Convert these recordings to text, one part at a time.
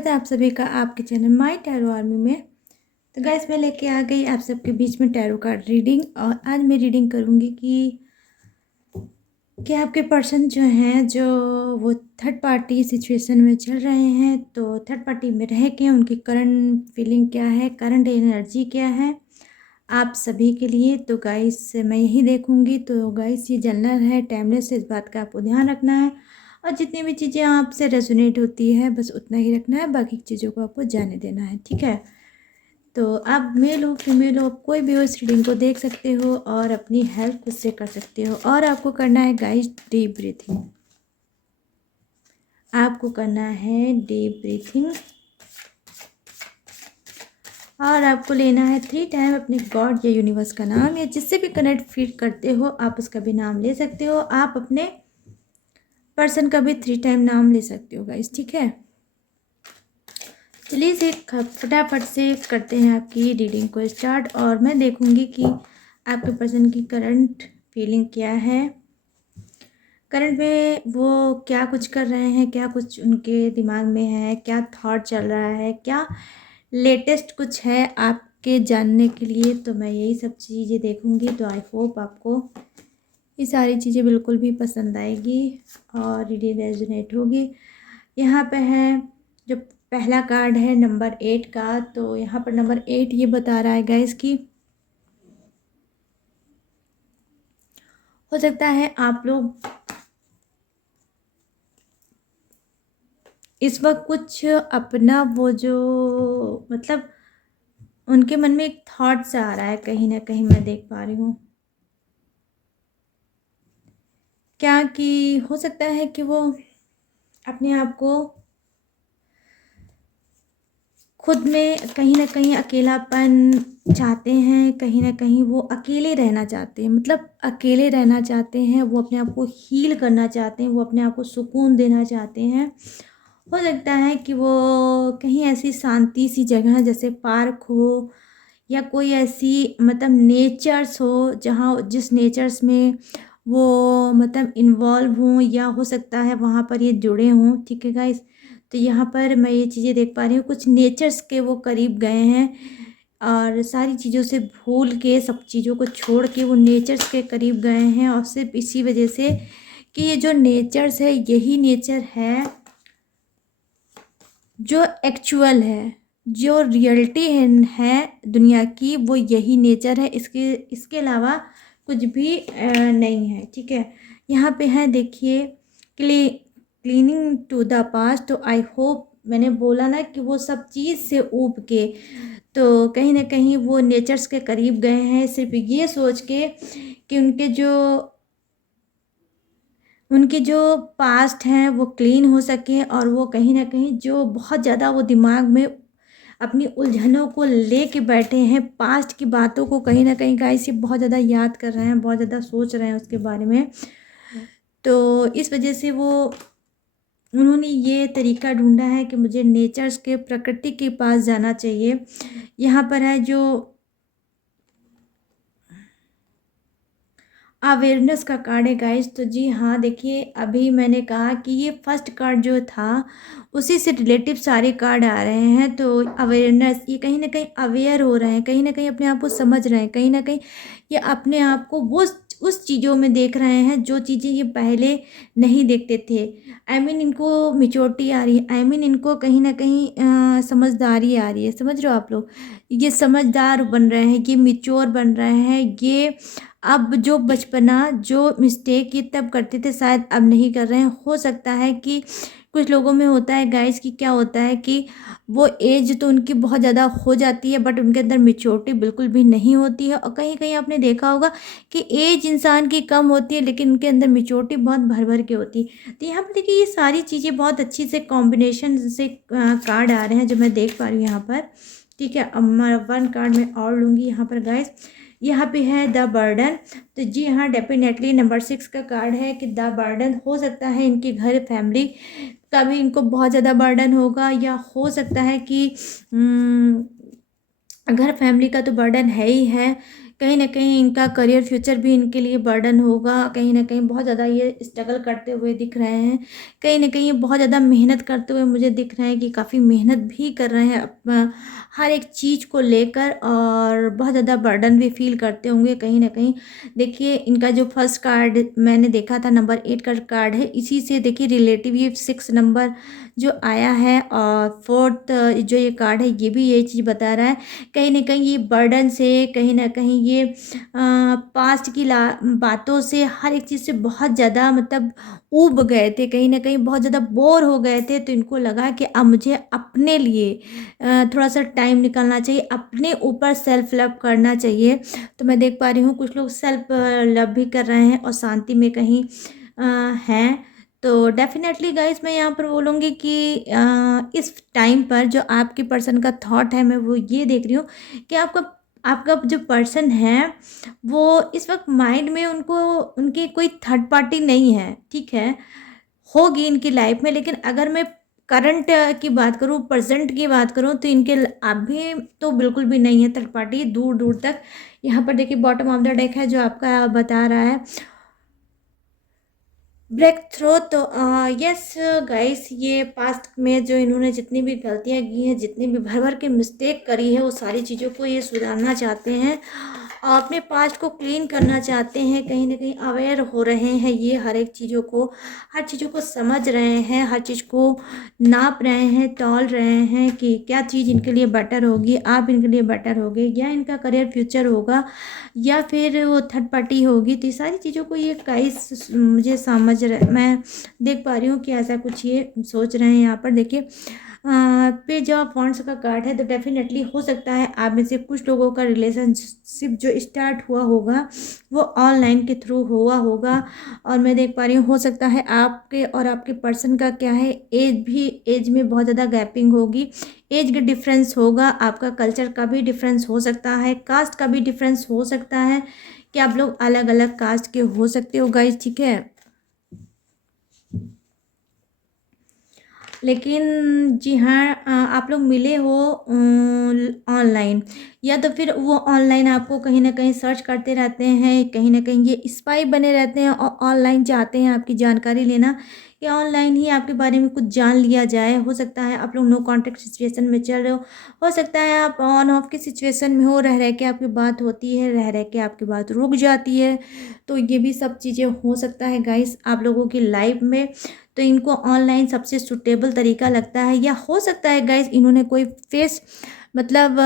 स्वागत है आप सभी का आपके चैनल माय टैरो आर्मी में। तो गाइस मैं लेके आ गई आप सबके बीच में टैरो कार्ड रीडिंग। और आज मैं रीडिंग करूँगी कि आपके पर्सन जो हैं जो वो थर्ड पार्टी सिचुएशन में चल रहे हैं, तो थर्ड पार्टी में रह के उनकी करंट फीलिंग क्या है, करंट एनर्जी क्या है आप सभी के लिए। तो गाइस मैं यही देखूंगी। तो गाइस ये जनरल है, टाइमलेस है, इस बात का आपको ध्यान रखना है। और जितनी भी चीज़ें आपसे रेजोनेट होती है बस उतना ही रखना है, बाकी चीज़ों को आपको जाने देना है, ठीक है। तो आप मेल हो फीमेल हो, आप कोई भी हो, इस रीडिंग को देख सकते हो और अपनी हेल्प उससे कर सकते हो। और आपको करना है गाइस डीप ब्रीथिंग, आपको करना है डीप ब्रीथिंग। और आपको लेना है 3 टाइम अपने गॉड या यूनिवर्स का नाम, या जिससे भी कनेक्ट फील करते हो आप उसका भी नाम ले सकते हो। आप अपने पर्सन का भी 3 टाइम नाम ले सकते हो गाइस, ठीक है। चलिए इसे फटाफट से करते हैं आपकी रीडिंग को स्टार्ट। और मैं देखूंगी कि आपके पर्सन की करंट फीलिंग क्या है, करंट में वो क्या कुछ कर रहे हैं, क्या कुछ उनके दिमाग में है, क्या थॉट चल रहा है, क्या लेटेस्ट कुछ है आपके जानने के लिए। तो मैं यही सब चीज़ें देखूंगी। तो आई होप आपको ये सारी चीज़ें बिल्कुल भी पसंद आएगी और रीडिंग रेजोनेट होगी। यहाँ पे है जो पहला कार्ड है नंबर 8 का। तो यहाँ पर नंबर 8 ये बता रहा है गाइस कि हो सकता है आप लोग इस वक्त कुछ अपना वो जो मतलब उनके मन में एक थॉट सा आ रहा है, कहीं ना कहीं मैं देख पा रही हूँ क्या कि हो सकता है कि वो अपने आप को खुद में कहीं ना कहीं अकेलापन चाहते हैं, कहीं ना कहीं वो अकेले रहना चाहते हैं, मतलब अकेले रहना चाहते हैं, वो अपने आप को हील करना चाहते हैं, वो अपने आप को सुकून देना चाहते हैं। हो सकता है कि वो कहीं ऐसी शांति सी जगह जैसे पार्क हो या कोई ऐसी मतलब नेचर्स हो जहाँ जिस नेचर्स में वो मतलब इन्वॉल्व हों, या हो सकता है वहाँ पर ये जुड़े हों, ठीक है गाइस। तो यहाँ पर मैं ये चीज़ें देख पा रही हूँ, कुछ नेचर्स के वो करीब गए हैं और सारी चीज़ों से भूल के, सब चीज़ों को छोड़ के वो नेचर्स के करीब गए हैं। और सिर्फ इसी वजह से कि ये जो नेचर्स है यही नेचर है जो एक्चुअल है, जो रियलिटी है दुनिया की, वो यही नेचर है। इसके अलावा कुछ भी नहीं है, ठीक है। यहाँ पे है देखिए क्लीनिंग टू द पास्ट। तो आई होप मैंने बोला ना कि वो सब चीज़ से ऊब के तो कहीं ना कहीं वो नेचर्स के करीब गए हैं, सिर्फ ये सोच के कि उनके जो पास्ट हैं वो क्लीन हो सके। और वो कहीं ना कहीं जो बहुत ज़्यादा वो दिमाग में अपनी उलझनों को ले के बैठे हैं, पास्ट की बातों को कहीं ना कहीं गाइस ये बहुत ज़्यादा याद कर रहे हैं, बहुत ज़्यादा सोच रहे हैं उसके बारे में। तो इस वजह से वो उन्होंने ये तरीका ढूंढा है कि मुझे नेचर्स के, प्रकृति के पास जाना चाहिए। यहाँ पर है जो अवेयरनेस का कार्ड है गाइस। तो जी हाँ, देखिए अभी मैंने कहा कि ये फर्स्ट कार्ड जो था उसी से रिलेटिव सारे कार्ड आ रहे हैं। तो अवेयरनेस, ये कहीं ना कहीं अवेयर हो रहे हैं, कहीं ना कहीं अपने आप को समझ रहे हैं, कहीं ना कहीं ये अपने आप को वो उस चीज़ों में देख रहे हैं जो चीज़ें ये पहले नहीं देखते थे। इनको मेच्योरिटी आ रही है, इनको कहीं ना कहीं समझदारी आ रही है। समझ रहे हो आप लोग, ये समझदार बन रहे हैं, ये मेच्योर बन रहे हैं। ये अब जो बचपना, जो मिस्टेक ये तब करते थे शायद अब नहीं कर रहे हैं। हो सकता है कि कुछ लोगों में होता है गाइस कि क्या होता है कि वो एज तो उनकी बहुत ज़्यादा हो जाती है बट उनके अंदर मेच्योरिटी बिल्कुल भी नहीं होती है। और कहीं कहीं आपने देखा होगा कि एज इंसान की कम होती है लेकिन उनके अंदर मेच्योरिटी बहुत भर भर के होती है। तो यहाँ पर देखिए ये सारी चीज़ें बहुत अच्छी से कॉम्बिनेशन से कार्ड आ रहे हैं जो मैं देख पा रही हूँ यहाँ पर, ठीक है। अब मैं 1 कार्ड में और लूँगी यहाँ पर गाइस। यहाँ पे है द बर्डन। तो जी हाँ, डेफिनेटली नंबर 6 का कार्ड है कि द बर्डन। हो सकता है इनके घर फैमिली का भी इनको बहुत ज़्यादा बर्डन होगा, या हो सकता है कि घर फैमिली का तो बर्डन है ही है कहीं न कहीं इनका करियर फ्यूचर भी इनके लिए बर्डन होगा, कहीं न कहीं बहुत ज़्यादा ये स्ट्रगल करते हुए दिख रहे हैं। कहीं न कहीं ये बहुत ज़्यादा मेहनत करते हुए मुझे दिख रहे हैं कि काफ़ी मेहनत भी कर रहे हैं हर एक चीज़ को लेकर, और बहुत ज़्यादा बर्डन भी फ़ील करते होंगे कहीं न कहीं। देखिए इनका जो फर्स्ट कार्ड मैंने देखा था नंबर 8 का कार्ड है, इसी से देखिए रिलेटिव ये 6 नंबर जो आया है, और 4th जो ये कार्ड है ये भी यही चीज़ बता रहा है। कहीं न कहीं ये बर्डन से, कहीं न कहीं ये पास्ट की ला बातों से, हर एक चीज़ से बहुत ज़्यादा मतलब ऊब गए थे, कहीं न कहीं बहुत ज़्यादा बोर हो गए थे, तो इनको लगा कि अब मुझे अपने लिए थोड़ा-सा टाइम निकालना चाहिए, अपने ऊपर सेल्फ लव करना चाहिए। तो मैं देख पा रही हूँ कुछ लोग सेल्फ लव भी कर रहे हैं और शांति में कहीं अ, हैं। तो डेफ़िनेटली गाइज़ मैं यहाँ पर बोलूँगी कि इस टाइम पर जो आपके पर्सन का थॉट है, मैं वो ये देख रही हूँ कि आपका आपका जो पर्सन है, वो इस वक़्त माइंड में उनको उनकी कोई थर्ड पार्टी नहीं है, ठीक है? होगी इनकी लाइफ़ में, लेकिन अगर मैं करंट की बात करूँ, प्रेज़ेंट की बात करूँ, तो इनके अभी तो बिल्कुल भी नहीं है थर्ड पार्टी, दूर-दूर तक। यहाँ पर देखिए बॉटम ऑफ द डेक है जो आपका बता रहा है ब्रेक थ्रू। तो यस गाइस, ये पास्ट में जो इन्होंने जितनी भी गलतियां की हैं, जितनी भी भर भर के मिस्टेक करी है, वो सारी चीज़ों को ये सुधारना चाहते हैं और अपने पास्ट को क्लीन करना चाहते हैं। कहीं ना कहीं अवेयर हो रहे हैं, ये हर एक चीज़ों को, हर चीज़ों को समझ रहे हैं, हर चीज़ को नाप रहे हैं, तौल रहे हैं कि क्या चीज़ इनके लिए बेटर होगी, आप इनके लिए बेटर होगे, या इनका करियर फ्यूचर होगा, या फिर वो थर्ड पार्टी होगी। तो ये सारी चीज़ों को ये गाइस मुझे समझ रहे, मैं देख पा रही हूँ कि ऐसा कुछ ये सोच रहे हैं। यहाँ पर देखिए पेज ऑफ वॉन्ड्स का कार्ड है, तो डेफिनेटली हो सकता है आप में से कुछ लोगों का रिलेशनशिप जो स्टार्ट हुआ होगा वो ऑनलाइन के थ्रू हुआ होगा। और मैं देख पा रही हूँ हो सकता है आपके और आपके पर्सन का क्या है, एज में बहुत ज़्यादा गैपिंग होगी, एज का डिफरेंस होगा, आपका कल्चर का भी डिफरेंस हो सकता है, कास्ट का भी डिफरेंस हो सकता है कि आप लोग अलग अलग कास्ट के हो सकते हो गाइस, ठीक है। लेकिन जी हाँ, आप लोग मिले हो ऑनलाइन, या तो फिर वो ऑनलाइन आपको कहीं ना कहीं सर्च करते रहते हैं, कहीं ना कहीं ये स्पाई बने रहते हैं और ऑनलाइन चाहते हैं आपकी जानकारी लेना, या ऑनलाइन ही आपके बारे में कुछ जान लिया जाए। हो सकता है आप लोग नो कॉन्टेक्ट सिचुएशन में चल रहे हो सकता है आप ऑन ऑफ की सिचुएशन में हो, रह रह के आपकी बात होती है, रह रह के आपकी बात रुक जाती है। तो ये भी सब चीज़ें हो सकता है गाइस आप लोगों की लाइफ में। तो इनको ऑनलाइन सबसे सूटेबल तरीका लगता है, या हो सकता है गाइस इन्होंने कोई फेस मतलब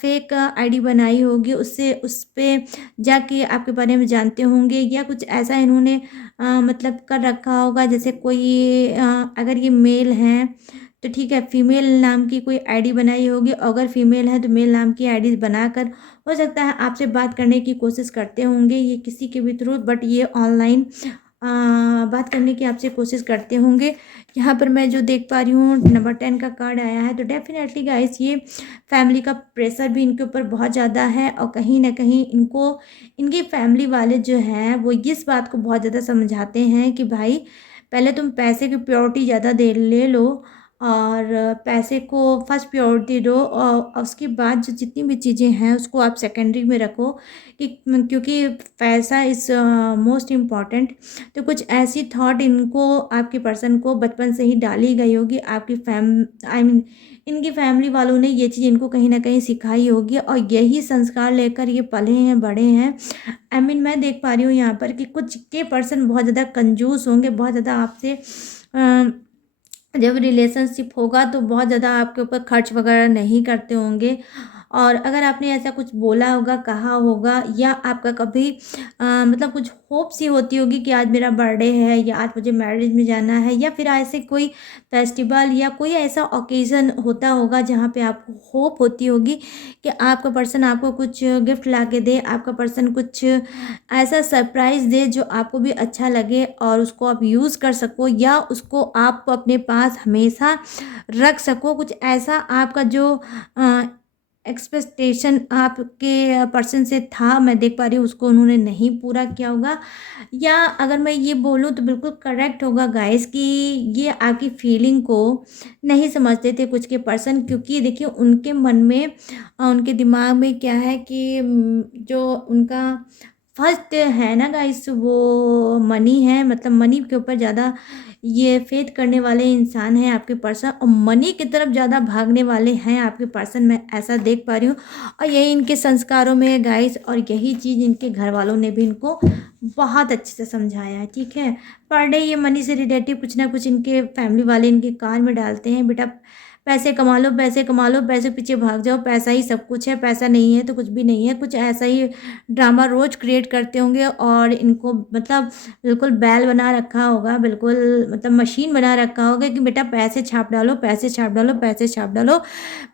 फेक आईडी बनाई होगी, उससे उस पे जाके आपके बारे में जानते होंगे, या कुछ ऐसा इन्होंने मतलब कर रखा होगा। जैसे कोई अगर ये मेल हैं तो ठीक है, फीमेल नाम की कोई आईडी बनाई होगी, अगर फीमेल है तो मेल नाम की आईडी बनाकर हो सकता है आपसे बात करने की कोशिश करते होंगे ये किसी के भी थ्रू, बट ये ऑनलाइन बात करने की आपसे कोशिश करते होंगे। यहाँ पर मैं जो देख पा रही हूँ नंबर 10 का कार्ड आया है, तो डेफिनेटली गाइस ये फैमिली का प्रेशर भी इनके ऊपर बहुत ज़्यादा है, और कहीं ना कहीं इनको इनकी फैमिली वाले जो हैं वो इस बात को बहुत ज़्यादा समझाते हैं कि भाई पहले तुम पैसे की प्योरिटी ज़्यादा दे ले लो, और पैसे को फर्स्ट प्रायोरिटी दो, और उसके बाद जो जितनी भी चीज़ें हैं उसको आप सेकेंडरी में रखो, कि क्योंकि पैसा इज़ मोस्ट इम्पॉर्टेंट। तो कुछ ऐसी थॉट इनको आपके पर्सन को बचपन से ही डाली गई होगी, आपकी आई मीन इनकी फैमिली वालों ने ये चीज़ इनको कहीं ना कहीं सिखाई होगी, और यही संस्कार लेकर ये पले हैं, बड़े हैं। आई मीन मैं देख पा रही हूँ यहाँ पर कि कुछ के पर्सन बहुत ज़्यादा कंजूस होंगे, बहुत ज़्यादा आपसे जब रिलेशनशिप होगा तो बहुत ज़्यादा आपके ऊपर खर्च वगैरह नहीं करते होंगे। और अगर आपने ऐसा कुछ बोला होगा, कहा होगा, या आपका कभी मतलब कुछ होप सी होती होगी कि आज मेरा बर्थडे है, या आज मुझे मैरिज में जाना है, या फिर ऐसे कोई फेस्टिवल या कोई ऐसा ओकेज़न होता होगा जहाँ पे आपको होप होती होगी कि आपका पर्सन आपको कुछ गिफ्ट ला के दे, आपका पर्सन कुछ ऐसा सरप्राइज़ दे जो आपको भी अच्छा लगे और उसको आप यूज़ कर सको, या उसको आप अपने पास हमेशा रख सको। कुछ ऐसा आपका जो एक्सपेक्टेशन आपके पर्सन से था, मैं देख पा रही हूँ उसको उन्होंने नहीं पूरा किया होगा। या अगर मैं ये बोलूँ तो बिल्कुल करेक्ट होगा गाइस कि ये आपकी फीलिंग को नहीं समझते थे कुछ के पर्सन, क्योंकि देखिए उनके मन में उनके दिमाग में क्या है कि जो उनका फर्स्ट है ना गाइस वो मनी है, मतलब मनी के ऊपर ज़्यादा ये फेथ करने वाले इंसान हैं आपके पर्सन, और मनी की तरफ ज़्यादा भागने वाले हैं आपके पर्सन, मैं ऐसा देख पा रही हूँ। और यही इनके संस्कारों में है गाइस, और यही चीज़ इनके घर वालों ने भी इनको बहुत अच्छे से समझाया है, ठीक है। पर डे ये मनी से रिलेटिव कुछ ना कुछ इनके फैमिली वाले इनके कान में डालते हैं, बेटा पैसे कमा लो, पैसे कमा लो, पैसे पीछे भाग जाओ, पैसा ही सब कुछ है, पैसा नहीं है तो कुछ भी नहीं है, कुछ ऐसा ही ड्रामा रोज क्रिएट करते होंगे। और इनको मतलब बिल्कुल बैल बना रखा होगा, बिल्कुल मतलब मशीन बना रखा होगा कि बेटा पैसे छाप डालो, पैसे छाप डालो, पैसे छाप डालो।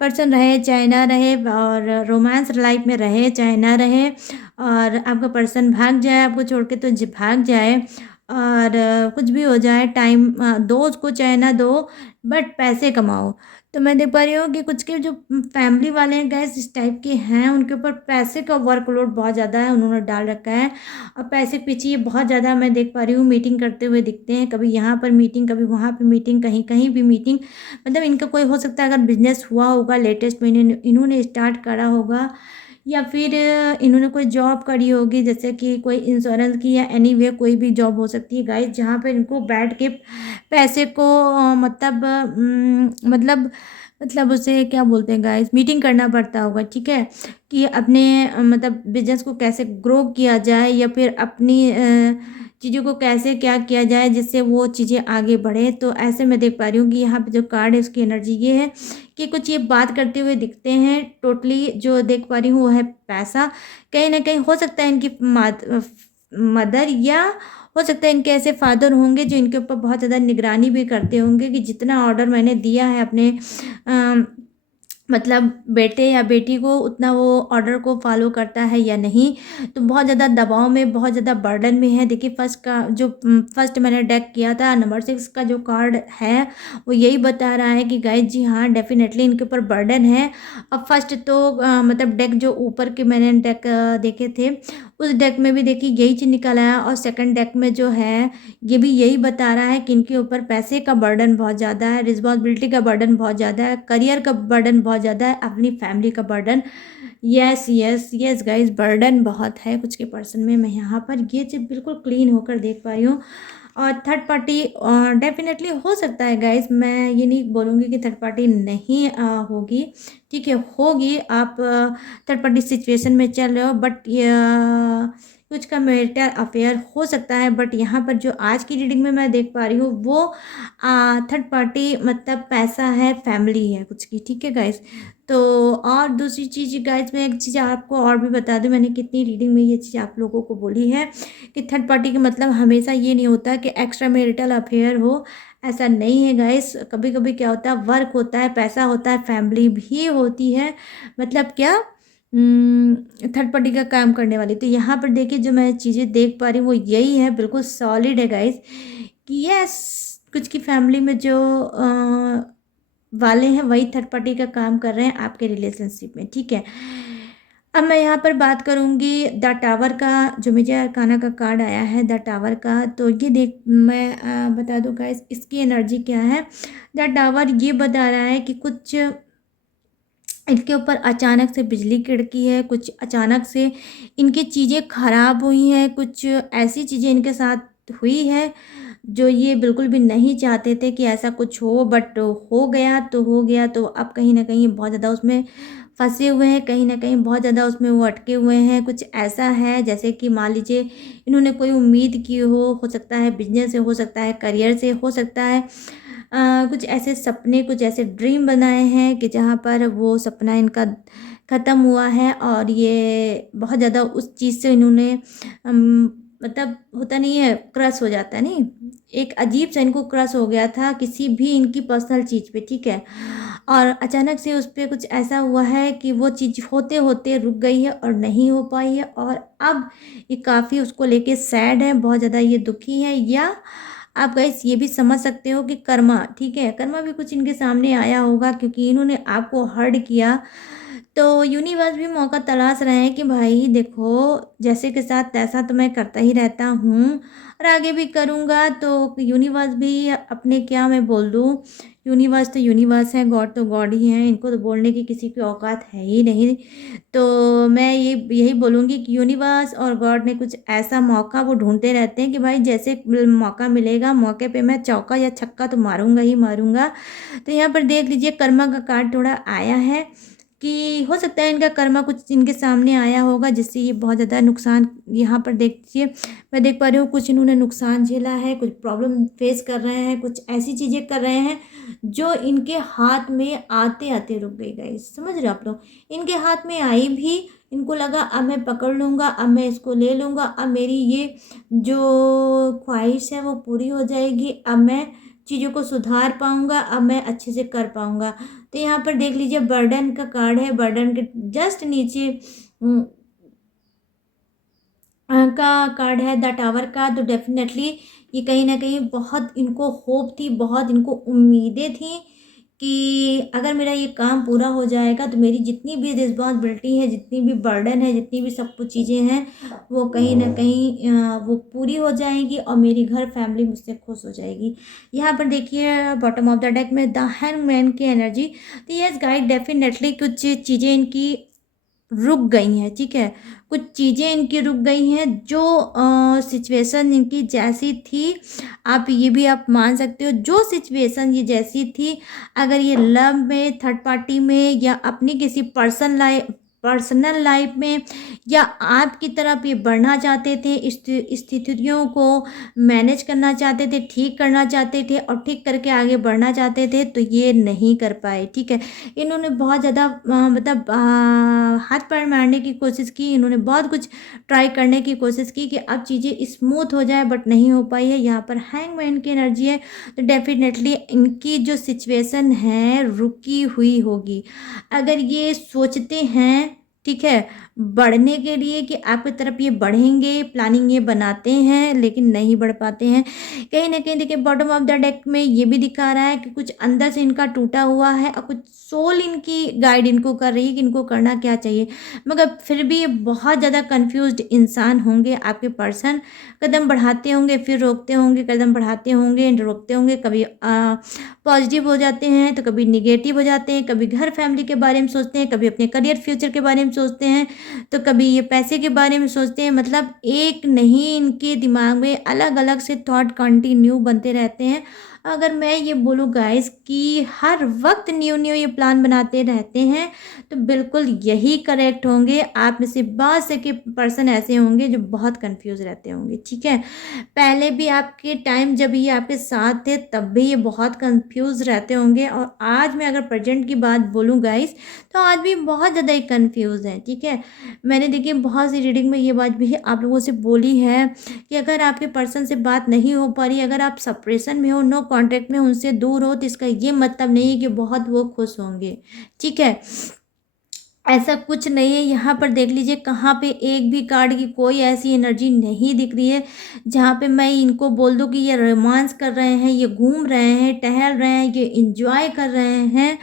पर्सन रहे चाहे ना रहे, और रोमांस लाइफ में रहे चाहे ना रहे, और आपका पर्सन भाग जाए आपको छोड़ के तो भाग जाए, और कुछ भी हो जाए, टाइम दो उसको चाहे ना दो, बट पैसे कमाओ। तो मैं देख पा रही हूँ कि कुछ के जो फैमिली वाले हैं गैस इस टाइप के हैं, उनके ऊपर पैसे का वर्कलोड बहुत ज़्यादा है, उन्होंने डाल रखा है। और पैसे पीछे ये बहुत ज़्यादा मैं देख पा रही हूँ मीटिंग करते हुए दिखते हैं, कभी यहाँ पर मीटिंग, कभी वहाँ पर मीटिंग, कहीं कहीं भी मीटिंग। मतलब इनका कोई हो सकता है अगर बिजनेस हुआ होगा लेटेस्ट में इन्होंने स्टार्ट करा होगा, या फिर इन्होंने कोई जॉब करी होगी, जैसे कि कोई इंश्योरेंस की या एनीवे कोई भी जॉब हो सकती है गाइस, जहाँ पर इनको बैठ के पैसे को मतलब उसे क्या बोलते हैं गाइस, मीटिंग करना पड़ता होगा, ठीक है। कि अपने मतलब बिजनेस को कैसे ग्रो किया जाए, या फिर अपनी चीज़ों को कैसे क्या किया जाए जिससे वो चीज़ें आगे बढ़े। तो ऐसे मैं देख पा रही हूँ कि यहाँ पे जो कार्ड है उसकी एनर्जी ये है कि कुछ ये बात करते हुए दिखते हैं। टोटली जो देख पा रही हूँ वो है पैसा। कहीं ना कहीं हो सकता है इनकी मदर, या हो सकता है इनके ऐसे फादर होंगे जो इनके ऊपर बहुत ज़्यादा निगरानी भी करते होंगे कि जितना ऑर्डर मैंने दिया है अपने मतलब बेटे या बेटी को, उतना वो ऑर्डर को फॉलो करता है या नहीं। तो बहुत ज़्यादा दबाव में, बहुत ज़्यादा बर्डन में है। देखिए फर्स्ट का जो फर्स्ट मैंने डेक किया था, नंबर 6 का जो कार्ड है वो यही बता रहा है कि गाइस जी हाँ डेफिनेटली इनके ऊपर बर्डन है। अब फर्स्ट तो मतलब डेक जो ऊपर के मैंने डेक देखे थे उस डेक में भी देखिए यही चीज़ निकल आया, और सेकंड डेक में जो है ये भी यही बता रहा है कि इनके ऊपर पैसे का बर्डन बहुत ज़्यादा है, रिस्पॉन्सिबिलिटी का बर्डन बहुत ज़्यादा है, करियर का बर्डन बहुत ज़्यादा है, अपनी फैमिली का burden. Yes yes yes guys, burden बहुत है कुछ के पर्सन में, मैं यहाँ पर ये चीज़ बिल्कुल क्लीन होकर देख पा रही हूँ। और थर्ड पार्टी डेफिनेटली हो सकता है गाइस, मैं ये नहीं बोलूँगी कि थर्ड पार्टी नहीं होगी, ठीक है होगी। आप थर्ड पार्टी सिचुएशन में चल रहे हो, बट कुछ का मैरिटल अफेयर हो सकता है, बट यहाँ पर जो आज की रीडिंग में मैं देख पा रही हूँ वो थर्ड पार्टी मतलब पैसा है, फैमिली है कुछ की, ठीक है गाइस। तो और दूसरी चीज़ गाइस, मैं एक चीज़ आपको और भी बता दूं, मैंने कितनी रीडिंग में ये चीज़ आप लोगों को बोली है कि थर्ड पार्टी का मतलब हमेशा ये नहीं होता कि एक्स्ट्रा मैरिटल अफेयर हो, ऐसा नहीं है गाइस। कभी कभी क्या होता है, वर्क होता है, पैसा होता है, फैमिली भी होती है, मतलब क्या थर्ड पार्टी का काम करने वाली। तो यहाँ पर देखिए जो मैं चीज़ें देख पा रही हूँ वो यही है, बिल्कुल सॉलिड है गाइस, कि यस कुछ की फैमिली में जो वाले हैं वही थर्ड पार्टी का काम कर रहे हैं आपके रिलेशनशिप में, ठीक है। अब मैं यहाँ पर बात करूँगी द टावर का, जो मुझे अरकाना का कार्ड आया है द टावर का। तो ये देख मैं बता दूँ गाइस इसकी एनर्जी क्या है। द टावर ये बता रहा है कि कुछ इनके ऊपर अचानक से बिजली कड़की है, कुछ अचानक से इनकी चीज़ें खराब हुई हैं, कुछ ऐसी चीज़ें इनके साथ हुई है जो ये बिल्कुल भी नहीं चाहते थे कि ऐसा कुछ हो, बट हो गया तो हो गया। तो अब कहीं ना कहीं बहुत ज़्यादा उसमें फंसे हुए हैं, कहीं ना कहीं बहुत ज़्यादा उसमें वो अटके हुए हैं। कुछ ऐसा है जैसे कि मान लीजिए इन्होंने कोई उम्मीद की हो सकता है बिजनेस से, हो सकता है करियर से, हो सकता है कुछ ऐसे सपने, कुछ ऐसे ड्रीम बनाए हैं कि जहाँ पर वो सपना इनका ख़त्म हुआ है, और ये बहुत ज़्यादा उस चीज़ से इन्होंने मतलब होता नहीं है क्रश हो जाता है, नहीं एक अजीब सा इनको क्रश हो गया था किसी भी इनकी पर्सनल चीज़ पे, ठीक है। और अचानक से उस पर कुछ ऐसा हुआ है कि वो चीज़ होते होते रुक गई है और नहीं हो पाई है, और अब ये काफ़ी उसको लेके सैड है, बहुत ज़्यादा ये दुखी है। या आप गाइस ये भी समझ सकते हो कि कर्मा, ठीक है, कर्मा भी कुछ इनके सामने आया होगा क्योंकि इन्होंने आपको हर्ट किया। तो यूनिवर्स भी मौका तलाश रहे हैं कि भाई देखो, जैसे के साथ तैसा तो मैं करता ही रहता हूँ और आगे भी करूँगा। तो यूनिवर्स भी अपने, क्या मैं बोल दूँ, यूनिवर्स तो यूनिवर्स है, गॉड तो गॉड ही है, इनको तो बोलने की किसी की औकात है ही नहीं। तो मैं ये यही बोलूँगी कि यूनिवर्स और गॉड ने कुछ ऐसा मौका वो ढूंढते रहते हैं कि भाई जैसे मौका मिलेगा, मौके पे मैं चौका या छक्का तो मारूंगा ही मारूंगा। तो यहाँ पर देख लीजिए, कर्मा का कार्ड थोड़ा आया है कि हो सकता है इनका कर्मा कुछ इनके सामने आया होगा जिससे ये बहुत ज़्यादा नुकसान, यहाँ पर देखिए मैं देख पा रही हूँ, कुछ इन्होंने नुकसान झेला है, कुछ प्रॉब्लम फेस कर रहे हैं, कुछ ऐसी चीज़ें कर रहे हैं जो इनके हाथ में आते आते रुक गई। गाइस समझ रहे हो आप लोग, इनके हाथ में आई भी, इनको लगा अब मैं पकड़ लूँगा, अब मैं इसको ले लूँगा, अब मेरी ये जो ख्वाहिश है वो पूरी हो जाएगी, अब मैं चीज़ों को सुधार पाऊँगा, अब मैं अच्छे से कर पाऊँगा। तो यहाँ पर देख लीजिए, बर्डन का कार्ड है, बर्डन के जस्ट नीचे का कार्ड है द टावर का। तो डेफिनेटली ये कहीं ना कहीं बहुत इनको होप थी, बहुत इनको उम्मीदें थी कि अगर मेरा ये काम पूरा हो जाएगा तो मेरी जितनी भी रिस्पॉन्सिबिलिटी है, जितनी भी बर्डन है, जितनी भी सब कुछ चीज़ें हैं, वो कहीं ना कहीं वो पूरी हो जाएंगी और मेरी घर फैमिली मुझसे खुश हो जाएगी। यहाँ पर देखिए बॉटम ऑफ द डेक में द हैंगमैन की एनर्जी। तो यस गाइड, डेफिनेटली कुछ चीज़ें इनकी रुक गई हैं, ठीक है, कुछ चीज़ें इनकी रुक गई हैं, जो सिचुएशन इनकी जैसी थी, आप ये भी आप मान सकते हो, जो सिचुएशन ये जैसी थी, अगर ये लव में, थर्ड पार्टी में, या अपनी किसी पर्सनल लाइफ में, या आपकी तरफ ये बढ़ना चाहते थे, स्थितियों को मैनेज करना चाहते थे, ठीक करना चाहते थे और ठीक करके आगे बढ़ना चाहते थे, तो ये नहीं कर पाए, ठीक है। इन्होंने बहुत ज़्यादा मतलब हाथ पैर मारने की कोशिश की, इन्होंने बहुत कुछ ट्राई करने की कोशिश की कि अब चीज़ें स्मूथ हो जाए, बट नहीं हो पाई है। यहाँ पर हैंगमैन की एनर्जी है, तो डेफिनेटली इनकी जो सिचुएशन है रुकी हुई होगी। अगर ये सोचते हैं, ठीक है, बढ़ने के लिए कि आपकी तरफ ये बढ़ेंगे, प्लानिंग ये बनाते हैं, लेकिन नहीं बढ़ पाते हैं। कहीं ना कहीं देखिए बॉटम ऑफ द डेक में ये भी दिखा रहा है कि कुछ अंदर से इनका टूटा हुआ है और कुछ सोल इनकी गाइड इनको कर रही है कि इनको करना क्या चाहिए, मगर फिर भी ये बहुत ज़्यादा कंफ्यूज्ड इंसान होंगे। आपके पर्सन कदम बढ़ाते होंगे, फिर रोकते होंगे, कदम बढ़ाते होंगे, रोकते होंगे, कभी पॉजिटिव हो जाते हैं तो कभी निगेटिव हो जाते हैं, कभी घर फैमिली के बारे में सोचते हैं, कभी अपने करियर फ्यूचर के बारे में सोचते हैं, तो कभी ये पैसे के बारे में सोचते हैं। मतलब एक नहीं, इनके दिमाग में अलग अलग से थॉट कंटिन्यू बनते रहते हैं। अगर मैं ये बोलूँ गाइस कि हर वक्त न्यू न्यू ये प्लान बनाते रहते हैं, तो बिल्कुल यही करेक्ट होंगे। आप में से बहुत से के पर्सन ऐसे होंगे जो बहुत कंफ्यूज रहते होंगे, ठीक है। पहले भी आपके टाइम जब ये आपके साथ थे तब भी ये बहुत कंफ्यूज रहते होंगे, और आज मैं अगर प्रेजेंट की बात बोलूँ गाइस, तो आज भी बहुत ज़्यादा ही कंफ्यूज हैं, ठीक है। मैंने देखिए बहुत सी रीडिंग में ये बात भी आप लोगों से बोली है कि अगर आपके पर्सन से बात नहीं हो पा रही, अगर आप सेपरेशन में हो, नो कांटेक्ट में, उनसे दूर हो, तो इसका ये मतलब नहीं है कि बहुत वो खुश होंगे, ठीक है। ऐसा कुछ नहीं है। यहाँ पर देख लीजिए, कहाँ पे एक भी कार्ड की कोई ऐसी एनर्जी नहीं दिख रही है जहाँ पे मैं इनको बोल दूँ कि ये रोमांस कर रहे हैं, ये घूम रहे हैं, टहल रहे हैं, ये इंजॉय कर रहे हैं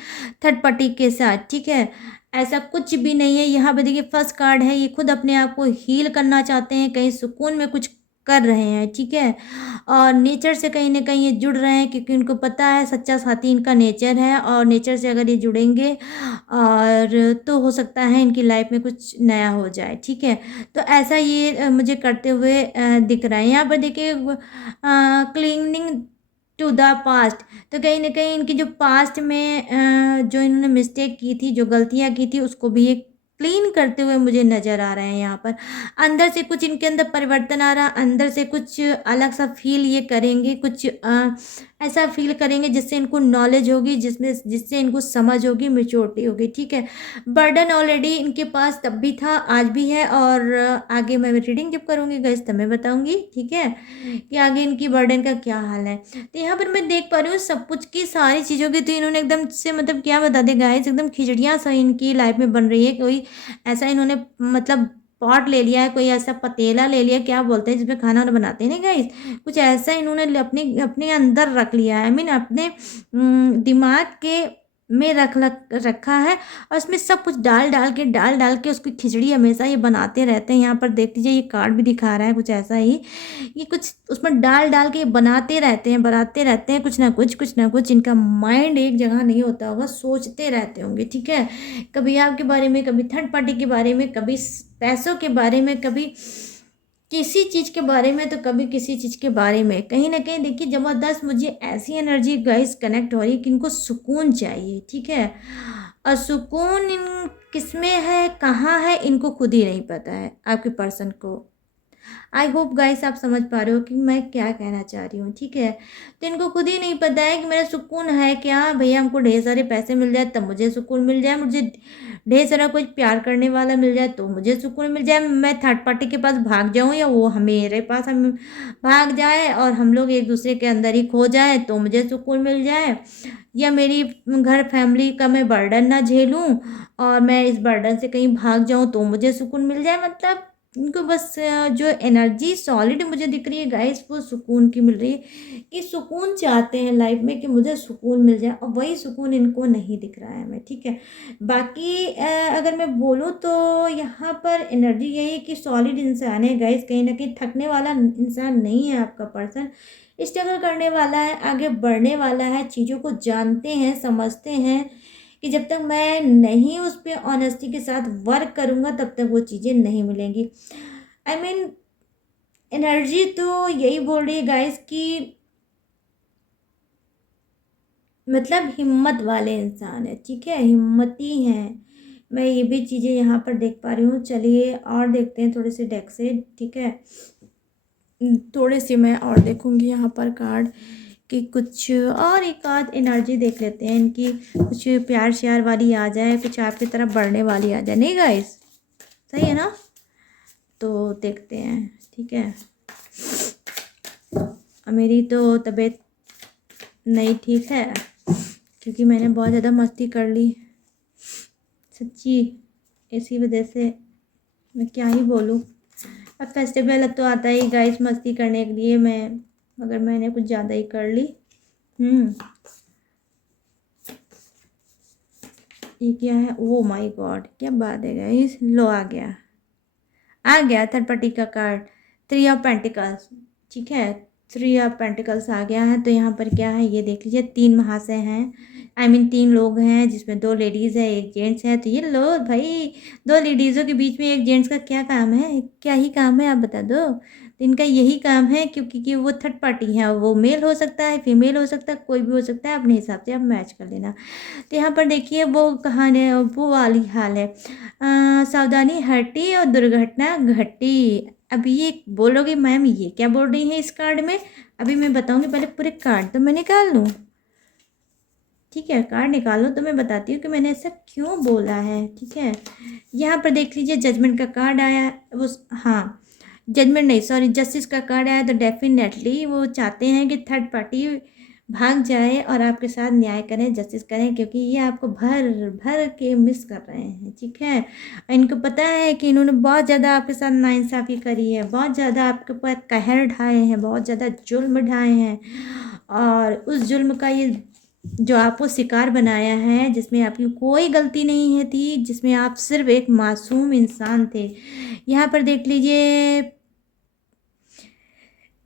थर्ड पार्टी के साथ, ठीक है। ऐसा कुछ भी नहीं है। यहाँ पे देखिए फर्स्ट कार्ड है, ये खुद अपने आप को हील करना चाहते हैं, कहीं सुकून में कुछ कर रहे हैं, ठीक है। और नेचर से कहीं ना कहीं ये जुड़ रहे हैं, क्योंकि उनको पता है सच्चा साथी इनका नेचर है, और नेचर से अगर ये जुड़ेंगे और तो हो सकता है इनकी लाइफ में कुछ नया हो जाए, ठीक है। तो ऐसा ये मुझे करते हुए दिख रहा है। यहाँ पर देखिए क्लीनिंग टू द पास्ट, तो कहीं ना कहीं इनकी जो पास्ट में जो इन्होंने मिस्टेक की थी, जो गलतियाँ की थी, उसको भी ये क्लीन करते हुए मुझे नज़र आ रहे हैं। यहाँ पर अंदर से कुछ इनके अंदर परिवर्तन आ रहा, अंदर से कुछ अलग सा फील ये करेंगे, कुछ ऐसा फील करेंगे जिससे इनको नॉलेज होगी, जिससे इनको समझ होगी, मैच्योरिटी होगी, ठीक है। बर्डन ऑलरेडी इनके पास तब भी था, आज भी है, और आगे मैं रीडिंग जब करूँगी गाइस तब मैं बताऊँगी, ठीक है, कि आगे इनकी बर्डन का क्या हाल है। तो यहाँ पर मैं देख पा रही हूँ सब कुछ की सारी चीज़ों की, तो इन्होंने एकदम से मतलब क्या बता दें गाइस, एकदम खिचड़ियाँ सा इनकी लाइफ में बन रही है। कोई ऐसा इन्होंने मतलब पॉट ले लिया है, कोई ऐसा पतीला ले लिया, क्या बोलते हैं जिसमें खाना वाना बनाते हैं ना गाइस, कुछ ऐसा इन्होंने अपने अपने अंदर रख लिया है। आई मीन अपने दिमाग के में रखा है और उसमें सब कुछ डाल डाल के उसकी खिचड़ी हमेशा ये बनाते रहते हैं। यहाँ पर देख लीजिए, ये कार्ड भी दिखा रहा है कुछ ऐसा ही, ये कुछ उसमें डाल डाल के बनाते रहते हैं कुछ ना कुछ। इनका माइंड एक जगह नहीं होता होगा, सोचते रहते होंगे, ठीक है। कभी आपके बारे में, कभी थर्ड पार्टी के बारे में, कभी पैसों के बारे में, कभी किसी चीज़ के बारे में, तो कभी किसी चीज़ के बारे में। कहीं ना कहीं देखिए, ज़बरदस्त मुझे ऐसी एनर्जी गाइस कनेक्ट हो रही है कि इनको सुकून चाहिए, ठीक है। और सुकून इन किसमें है, कहाँ है, इनको खुद ही नहीं पता है, आपके पर्सन को। आई होप गाइस आप समझ पा रहे हो कि मैं क्या कहना चाह रही हूँ, ठीक है। तो इनको खुद ही नहीं पता है कि मेरा सुकून है क्या। भैया हमको ढेर सारे पैसे मिल जाए तब मुझे सुकून मिल जाए, मुझे ढेर सारा कोई प्यार करने वाला मिल जाए तो मुझे सुकून मिल जाए, मैं थर्ड पार्टी के पास भाग जाऊँ या वो मेरे पास हम भाग जाए और हम लोग एक दूसरे के अंदर ही खो जाए तो मुझे सुकून मिल जाए, या मेरी घर फैमिली का मैं बर्डन ना झेलूँ और मैं इस बर्डन से कहीं भाग जाऊँ तो मुझे सुकून मिल जाए। मतलब इनको बस जो एनर्जी सॉलिड मुझे दिख रही है गाइस, वो सुकून की मिल रही है। ये सुकून चाहते हैं लाइफ में कि मुझे सुकून मिल जाए, और वही सुकून इनको नहीं दिख रहा है हमें, ठीक है। बाकी अगर मैं बोलूँ तो यहाँ पर एनर्जी यही है कि सॉलिड इंसान है गाइस, कहीं ना कहीं थकने वाला इंसान नहीं है आपका पर्सन। स्ट्रगल करने वाला है, आगे बढ़ने वाला है, चीज़ों को जानते हैं, समझते हैं कि जब तक मैं नहीं उस पर ऑनेस्टी के साथ वर्क करूँगा तब तक वो चीज़ें नहीं मिलेंगी। आई मीन एनर्जी तो यही बोल रही है गाइस कि मतलब हिम्मत वाले इंसान है, ठीक है, हिम्मती हैं। मैं ये भी चीज़ें यहाँ पर देख पा रही हूँ। चलिए और देखते हैं थोड़े से डेक से, ठीक है। थोड़े से मैं और देखूँगी यहाँ पर कार्ड कि कुछ और एक आध एनर्जी देख लेते हैं इनकी, कुछ प्यार श्यार वाली आ जाए, कुछ आपकी तरफ बढ़ने वाली आ जाए, नहीं गाइस, सही है ना। तो देखते हैं, ठीक है। मेरी तो तबीयत नहीं ठीक है क्योंकि मैंने बहुत ज़्यादा मस्ती कर ली सच्ची, इसी वजह से मैं क्या ही बोलूँ। अब फेस्टिवल तो आता ही गाइस मस्ती करने के लिए, मैं मगर मैंने कुछ ज़्यादा ही कर ली। ये क्या है, ओ माय गॉड, क्या बात है गाइस, लो आ गया थर्ड पार्टी का कार्ड, 3 ऑफ पेंटिकल्स, ठीक है। 3 ऑफ पेंटिकल्स आ गया है। तो यहाँ पर क्या है ये देख लीजिए, 3 महाशय हैं, आई मीन 3 लोग हैं जिसमें 2 लेडीज़ है, एक जेंट्स है। तो ये लो भाई, 2 लेडीज़ों के बीच में एक जेंट्स का क्या काम है, क्या ही काम है आप बता दो। तो इनका यही काम है, क्योंकि कि वो थर्ड पार्टी है, वो मेल हो सकता है, फीमेल हो सकता है, कोई भी हो सकता है, अपने हिसाब से आप मैच कर लेना। तो यहाँ पर देखिए वो कहानी, वो वाली हाल है, सावधानी हटी और दुर्घटना घटी। अब ये बोलोगे मैम ये क्या बोल रही हैं इस कार्ड में, अभी मैं बताऊंगी, पहले पूरे कार्ड तो मैं निकाल लूँ, ठीक है। कार्ड निकालो तो मैं बताती हूँ कि मैंने ऐसा क्यों बोला है, ठीक है। यहाँ पर देख लीजिए जजमेंट का कार्ड आया, वो हाँ, जजमेंट नहीं सॉरी, जस्टिस का कार्ड आया। तो डेफिनेटली वो चाहते हैं कि थर्ड पार्टी भाग जाए और आपके साथ न्याय करें, जस्टिस करें, क्योंकि ये आपको भर भर के मिस कर रहे हैं, ठीक है। इनको पता है कि इन्होंने बहुत ज़्यादा आपके साथ नाइंसाफ़ी करी है, बहुत ज़्यादा आपके ऊपर कहर ढाए हैं, बहुत ज़्यादा जुल्म ढाए हैं, और उस जुल्म का ये जो आपको शिकार बनाया है, जिसमें आपकी कोई गलती नहीं है थी, जिसमें आप सिर्फ एक मासूम इंसान थे। यहाँ पर देख लीजिए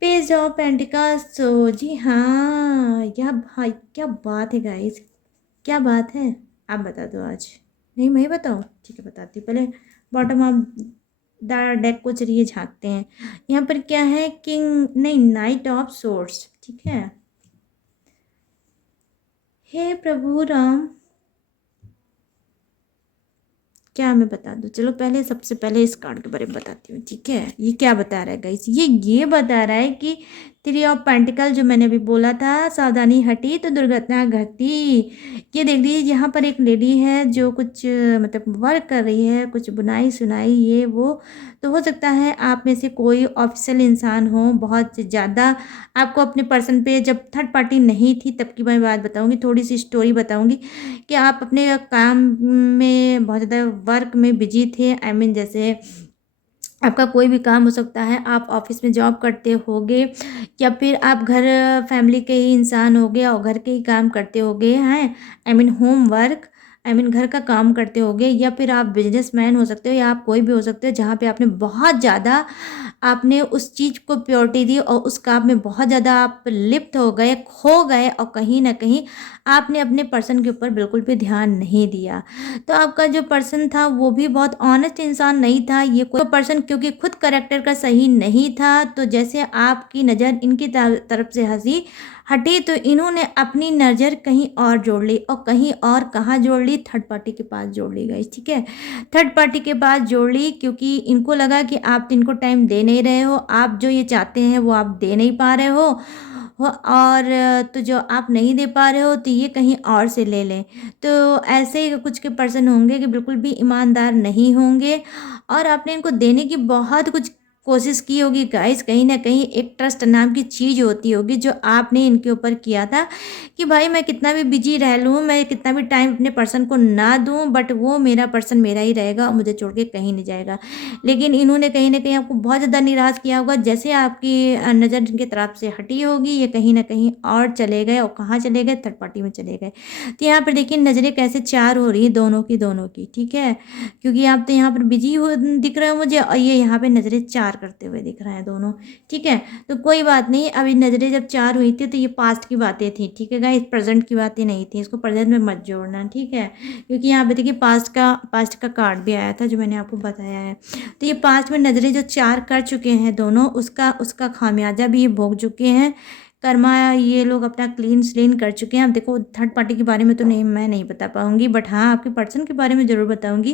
पेज ऑफ पेंटिकल्स, तो जी हाँ, यह भाई क्या बात है गाइस, क्या बात है, आप बता दो आज, नहीं मैं ही बताऊँ, ठीक है बताती हूँ। पहले बॉटम ऑफ द डेक को चलिए झांकते हैं। यहाँ पर क्या है, किंग नहीं, नाइट ऑफ सोर्ड्स, ठीक है। हे प्रभु राम, क्या मैं बता दूँ, चलो पहले सबसे पहले इस कार्ड के बारे में बताती हूँ, ठीक है। ये क्या बता रहा है गाइस, ये बता रहा है कि 3 ऑफ पेंटिकल जो मैंने अभी बोला था, सावधानी हटी तो दुर्घटना घटी। ये देख लीजिए, यहाँ पर एक लेडी है जो कुछ मतलब वर्क कर रही है, कुछ बुनाई सुनाई ये वो। तो हो सकता है आप में से कोई ऑफिशियल इंसान हो, बहुत ज़्यादा आपको अपने पर्सन पे, जब थर्ड पार्टी नहीं थी तब की मैं बात बताऊँगी, थोड़ी सी स्टोरी बताऊँगी कि आप अपने काम में बहुत ज़्यादा वर्क में बिजी थे, आई मीन जैसे आपका कोई भी काम हो सकता है, आप ऑफिस में जॉब करते होगे या फिर आप घर फैमिली के ही इंसान होगे और घर के ही काम करते होगे हैं, I mean home work, I mean घर का काम करते होगे, या फिर आप बिजनेसमैन हो सकते हो या आप कोई भी हो सकते हो जहाँ पे आपने बहुत ज़्यादा आपने उस चीज़ को प्रायोरिटी दी और उस काम में बहुत ज़्यादा आप लिप्त हो गए, खो गए और कहीं न कहीं आपने अपने पर्सन के ऊपर बिल्कुल भी ध्यान नहीं दिया। तो आपका जो पर्सन था वो भी बहुत ऑनेस्ट इंसान नहीं था। ये कोई पर्सन क्योंकि खुद कैरेक्टर का सही नहीं था, तो जैसे आपकी नज़र इनकी तरफ से हटी तो इन्होंने अपनी नज़र कहीं और जोड़ ली, और कहीं और कहाँ जोड़ ली, थर्ड पार्टी के पास जोड़ ली गाइस, ठीक है। थर्ड पार्टी के पास जोड़ ली क्योंकि इनको लगा कि आप तो इनको टाइम दे नहीं रहे हो, आप जो ये चाहते हैं वो आप दे नहीं पा रहे हो और तो जो आप नहीं दे पा रहे हो तो ये कहीं और से ले लें। तो ऐसे ही कुछ के पर्सन होंगे कि बिल्कुल भी ईमानदार नहीं होंगे और आपने इनको देने की बहुत कुछ कोशिश की होगी गाइस। कहीं न कहीं एक ट्रस्ट नाम की चीज़ होती होगी जो आपने इनके ऊपर किया था कि भाई मैं कितना भी बिज़ी रह लूँ, मैं कितना भी टाइम अपने पर्सन को ना दूँ, बट वो मेरा पर्सन मेरा ही रहेगा और मुझे छोड़ के कहीं नहीं जाएगा। लेकिन इन्होंने कहीं न कहीं आपको बहुत ज़्यादा निराश किया होगा। जैसे आपकी नज़र इनकी तरफ से हटी होगी, ये कहीं न कहीं और चले गए, और कहाँ चले गए? थर्ड पार्टी में चले गए। तो यहाँ पर देखिए नज़रें कैसे 4 हो रही हैं दोनों की, ठीक है? क्योंकि आप तो यहाँ पर बिज़ी हो दिख रहे हो मुझे और ये यहाँ पे नज़रें 4 करते हुए दिख रहे हैं दोनों, ठीक है? तो कोई बात नहीं, अभी नज़रें जब 4 हुई थी तो ये पास्ट की बातें थी, ठीक है गाइस? प्रेज़ेंट की बातें नहीं थी, इसको प्रेज़ेंट में मत जोड़ना, ठीक है? क्योंकि यहाँ पे देखिए पास्ट का कार्ड भी आया था जो मैंने आपको बताया है। तो ये पास्ट में नज़रें जो 4 कर चुके हैं दोनों, उसका उसका खामियाजा भी ये भोग चुके हैं। कर्मा ये लोग अपना क्लीन स्लेन कर चुके हैं। अब देखो थर्ड पार्टी के बारे में तो नहीं, मैं नहीं बता पाऊँगी, बट हाँ, आपके पर्सन के बारे में ज़रूर बताऊँगी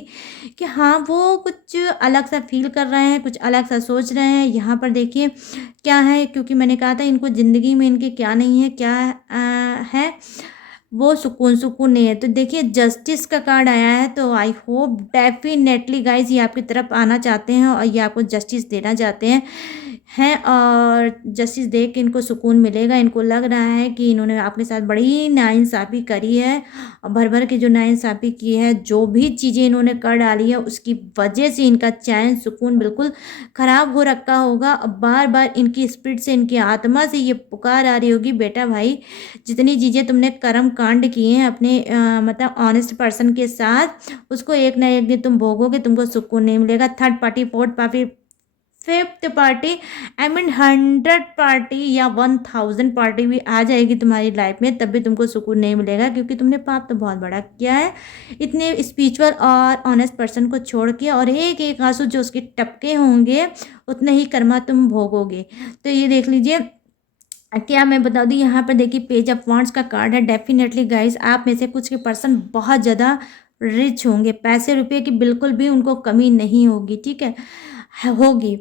कि हाँ, वो कुछ अलग सा फ़ील कर रहे हैं, कुछ अलग सा सोच रहे हैं। यहाँ पर देखिए क्या है, क्योंकि मैंने कहा था इनको ज़िंदगी में इनके क्या नहीं है, क्या है, वो सुकून नहीं है। तो देखिए जस्टिस का कार्ड आया है, तो आई होप डेफ़िनेटली गाइज़ ये आपकी तरफ आना चाहते हैं और ये आपको जस्टिस देना चाहते हैं और जस्टिस दे के इनको सुकून मिलेगा। इनको लग रहा है कि इन्होंने आपके साथ बड़ी नाइंसाफ़ी करी है और भर-भर के जो नाइंसाफ़ी की है, जो भी चीज़ें इन्होंने कर डाली है, उसकी वजह से इनका चैन, सुकून बिल्कुल ख़राब हो रखा होगा। अब बार-बार इनकी स्पिरिट से, इनकी आत्मा से ये पुकार आ रही होगी, बेटा भाई जितनी चीज़ें तुमने कर्म कांड किए हैं अपने मतलब ऑनेस्ट पर्सन के साथ, उसको एक ना एक दिन तुम भोगोगे, तुमको सुकून नहीं मिलेगा। Third party, fourth party, fifth party, I mean 100 party या 1000 पार्टी भी आ जाएगी तुम्हारी लाइफ में, तब भी तुमको सुकून नहीं मिलेगा क्योंकि तुमने पाप तो बहुत बड़ा किया है। इतने स्पिरिचुअल और ऑनेस्ट पर्सन को छोड़ के, और एक एक आंसू जो उसके टपके होंगे उतने ही कर्मा तुम भोगोगे। तो ये देख लीजिए, क्या मैं बता दूँ, यहाँ पर देखिए पेज ऑफ वांड्स का कार्ड है। डेफिनेटली गाइस आप में से कुछ के पर्सन बहुत ज़्यादा रिच होंगे, पैसे रुपए की बिल्कुल भी उनको कमी नहीं होगी, ठीक है होगी।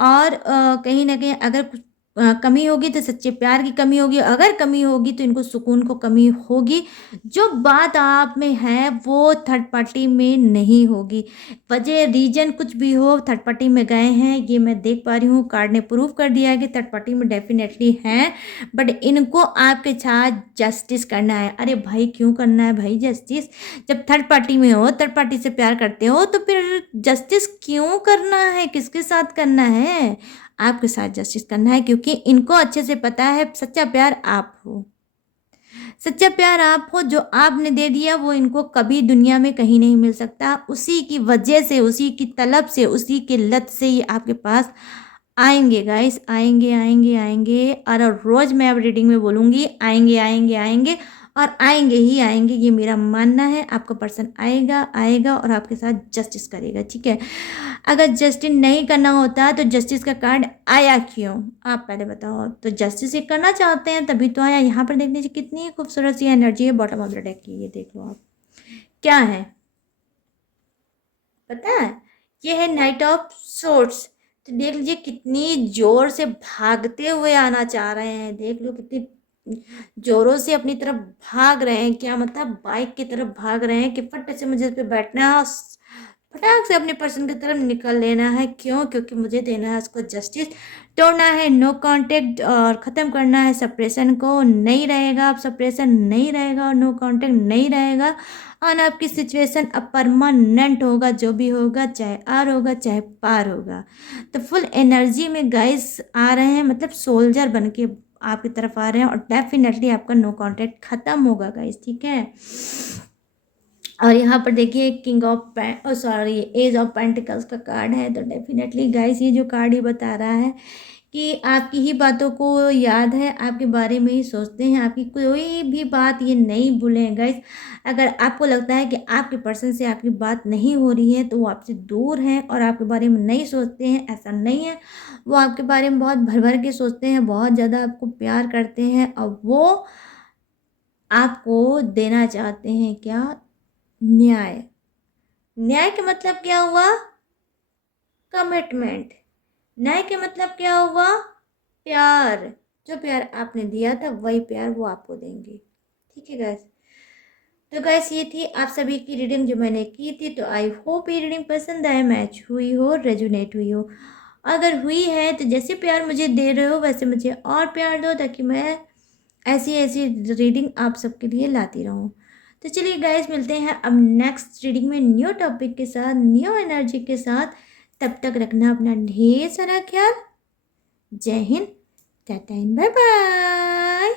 और कहीं ना कहीं अगर कुछ कमी होगी तो सच्चे प्यार की कमी होगी, अगर कमी होगी तो इनको सुकून को कमी होगी। जो बात आप में है वो थर्ड पार्टी में नहीं होगी। वजह रीजन कुछ भी हो, थर्ड पार्टी में गए हैं, ये मैं देख पा रही हूँ। कार्ड ने प्रूव कर दिया है कि थर्ड पार्टी में डेफिनेटली हैं, बट इनको आपके साथ जस्टिस करना है। अरे भाई क्यों करना है भाई जस्टिस? जब थर्ड पार्टी में हो, थर्ड पार्टी से प्यार करते हो, तो फिर जस्टिस क्यों करना है? किसके साथ करना है? आपके साथ जस्टिस करना है, क्योंकि इनको अच्छे से पता है सच्चा प्यार आप हो। सच्चा प्यार आप हो, जो आपने दे दिया वो इनको कभी दुनिया में कहीं नहीं मिल सकता। उसी की वजह से, उसी की तलब से, उसी की लत से ये आपके पास आएंगे गाइस, आएंगे आएंगे आएंगे। और रोज़ मैं अब रीडिंग में बोलूँगी आएंगे आएंगे आएंगे और आएंगे ही आएंगे, ये मेरा मानना है। आपका पर्सन आएगा आएगा और आपके साथ जस्टिस करेगा, ठीक है। अगर जस्टिस नहीं करना होता तो जस्टिस का कार्ड आया क्यों? आप पहले बताओ। तो जस्टिस ये करना चाहते हैं तभी तो आया। यहाँ पर देख लीजिए कितनी खूबसूरत सी एनर्जी है बॉटम ऑफ द डेक की, ये देख लो आप क्या है पता है, ये है नाइट ऑफ सोर्ड्स। तो देख लीजिए कितनी जोर से भागते हुए आना चाह रहे हैं, देख लो कितनी जोरों से अपनी तरफ भाग रहे हैं। क्या मतलब बाइक की तरफ भाग रहे हैं कि फट से मुझे इस पे बैठना है, फटाक से अपने पर्सन की तरफ निकल लेना है। क्यों? क्योंकि मुझे देना है उसको जस्टिस, तोड़ना है नो कांटेक्ट और ख़त्म करना है सप्रेशन को। नहीं रहेगा अब सप्रेशन, नहीं रहेगा और नो कांटेक्ट नहीं रहेगा। और आपकी सिचुएशन अब परमानेंट होगा, जो भी होगा, चाहे आर होगा चाहे पार होगा। तो फुल एनर्जी में गाइस आ रहे हैं, मतलब सोल्जर बन के आपकी तरफ आ रहे हैं और डेफिनेटली आपका नो कांटेक्ट ख़त्म होगा गाइस, ठीक है। और यहाँ पर देखिए king of sorry ace of pentacles का कार्ड है। तो डेफिनेटली गाइस ये जो कार्ड ही बता रहा है कि आपकी ही बातों को याद है, आपके बारे में ही सोचते हैं, आपकी कोई भी बात ये नहीं भूलें गाइस। अगर आपको लगता है कि आपके पर्सन से आपकी बात नहीं हो रही है तो वो आपसे दूर हैं और आपके बारे में नहीं सोचते हैं, ऐसा नहीं है। वो आपके बारे में बहुत भर भर के सोचते हैं, बहुत ज़्यादा आपको प्यार करते हैं और वो आपको देना चाहते हैं क्या? न्याय। न्याय का मतलब क्या हुआ? कमिटमेंट। न्याय का मतलब क्या हुआ? प्यार। जो प्यार आपने दिया था वही प्यार वो आपको देंगे, ठीक है गैस। तो गैस ये थी आप सभी की रीडिंग जो मैंने की थी। तो आई होप ये रीडिंग पसंद आए, मैच हुई हो, रेजोनेट हुई हो। अगर हुई है तो जैसे प्यार मुझे दे रहे हो वैसे मुझे और प्यार दो, ताकि मैं ऐसी ऐसी रीडिंग आप सबके लिए लाती रहूँ। तो चलिए गाइस मिलते हैं अब नेक्स्ट रीडिंग में न्यू टॉपिक के साथ, न्यू एनर्जी के साथ। तब तक रखना अपना ढेर सारा ख्याल। Jai Hind, tata and bye bye.